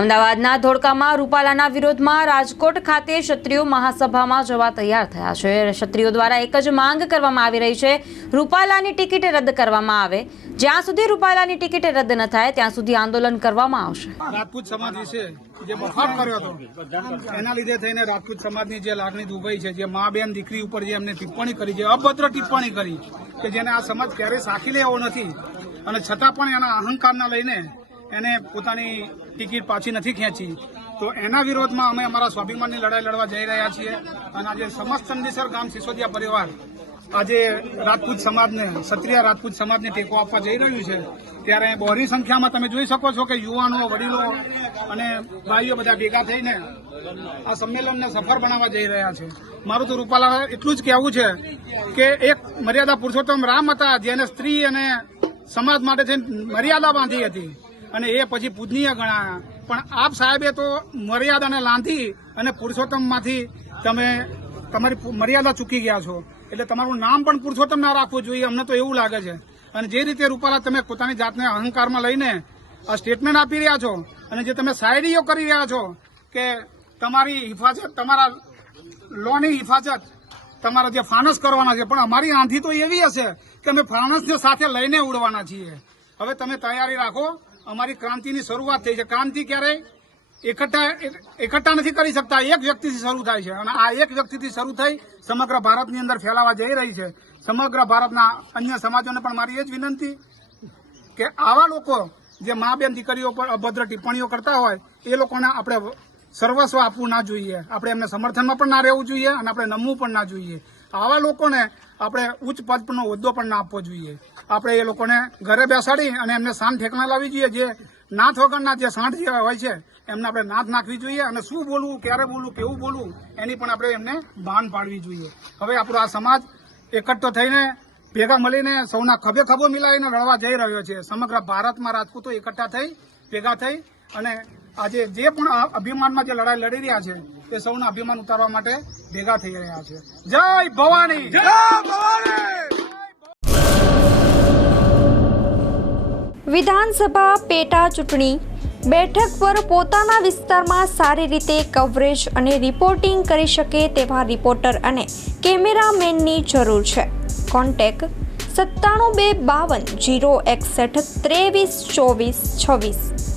અમદાવાદના ધોળકામાં રૂપાલાના વિરોધમાં રાજકોટ ખાતે ક્ષત્રિયો મહાસભામાં જવા તૈયાર થયા છે. ક્ષત્રિયો દ્વારા એક જ માંગ કરવામાં આવી રહી છે. રૂપાલાની ટિકિટ રદ કરવામાં આવે. જ્યાં સુધી રૂપાલાની ટિકિટ રદ ન થાય, ત્યાં સુધી આંદોલન કરવામાં આવશે. રાજપૂત સમાજ વિશે જે બફાટ કર્યો હતો, એના લીધે થઈને રાજપૂત સમાજની જે લાગણી દુભાઈ છે, જે મા બેન દીકરી ઉપર જે એમને ટિપ્પણી કરી છે, અભદ્ર ટિપ્પણી કરી, કે જેને આ સમાજ ક્યારેય સાખી લેવો નથી. અને છતાં પણ એના અહંકારના લઈને એને પોતાની ટિકિટ પાછી નથી ખેંચી. તો એના વિરોધમાં અમે અમારા સ્વાભિમાનની લડાઈ લડવા જઈ રહ્યા છીએ અને આજે સમસ્ત ચંદીસર ગામ સિસોદિયા પરિવાર આજે રાજપૂત સમાજને, ક્ષત્રિય રાજપૂત સમાજને ટેકો આપવા જઈ રહ્યું છે. ત્યારે બહોળી સંખ્યામાં તમે જોઈ શકો છો કે યુવાનો, વડીલો અને ભાઈઓ બધા ભેગા થઈને આ સંમેલનને સફળ બનાવવા જઈ રહ્યા છે. મારું તો રૂપાલા એટલું જ કહેવું છે કે એક મર્યાદા પુરુષોત્તમ રામ હતા જેને સ્ત્રી અને સમાજ માટે થઈને મર્યાદા બાંધી હતી. અને એ પછી પૂજનીય ગણાયા. પણ આપ સાહેબે તો મર્યાદાને લાંધી અને પુરુષોત્તમમાંથી તમે તમારી મર્યાદા ચૂકી ગયા છો. એટલે તમારું નામ પણ પુરુષોત્તમ ના રાખવું જોઈએ, અમને તો એવું લાગે છે. અને જે રીતે રૂપાલા તમે પોતાની જાતને અહંકારમાં લઈને આ સ્ટેટમેન્ટ આપી રહ્યા છો અને જે તમે સાયડીઓ કરી રહ્યા છો કે તમારી હિફાજત, તમારા લોની હિફાજત, તમારા જે ફાનસ કરવાના છે, પણ અમારી આંધી તો એવી હશે કે અમે ફાનસને સાથે લઈને ઉડવાના છીએ. હવે તમે તૈયારી રાખો. અમારી ક્રાંતિની શરૂઆત થઈ છે. ક્રાંતિ ક્યારેય એકઠા એકઠા નથી કરી શકતા. એક વ્યક્તિથી શરૂ થાય છે. અને આ એક વ્યક્તિથી શરૂ થઈ સમગ્ર ભારતની અંદર ફેલાવા જઈ રહી છે. સમગ્ર ભારતના અન્ય સમાજોને પણ મારી એ જ વિનંતી કે આવા લોકો જે મા બેન દીકરીઓ પર અભદ્ર ટિપ્પણીઓ કરતા હોય, એ લોકોને આપણે સર્વસ્વ આપવું ના જોઈએ. આપણે એમને સમર્થનમાં પણ ના રહેવું જોઈએ અને આપણે નમવું પણ ના જોઈએ. આવા લોકોને આપણે ઉચ્ચ પદનો હોદ્દો પણ ના આપવો જોઈએ. આપણે એ લોકોને ઘરે બેસાડી અને એમને શાંત ઠેકણા લાવવી જોઈએ. જે નાથ વગરના જે સાંઠ જે હોય છે, એમને આપણે નાથ નાખવી જોઈએ અને શું બોલવું, ક્યારે બોલવું, કેવું બોલવું, એની પણ આપણે એમને ભાન પાડવી જોઈએ. હવે આપણો આ સમાજ એકઠો થઈને ભેગા મળીને સૌના ખભે ખભો મિલાવીને લડવા જઈ રહ્યો છે. સમગ્ર ભારતમાં રાજપૂતો એકઠા થઈ, ભેગા થઈ અને આજે જે પણ અભિમાનમાં જે લડાઈ લડી રહ્યા છે તે સૌના અભિમાન ઉતારવા માટે ભેગા થઈ રહ્યા છે. જય ભવાની! જય ભવાની! વિધાનસભા પેટા ચૂંટણી. બેઠક પર પોતાના વિસ્તારમાં સારી રીતે કવરેજ અને રિપોર્ટિંગ કરી શકે તેવા રિપોર્ટર અને કેમેરામેનની જરૂર છે. કોન્ટેક સત્તાણું બે બાવન જીરો એકસઠ ત્રેવીસ ચોવીસ છવ્વીસ.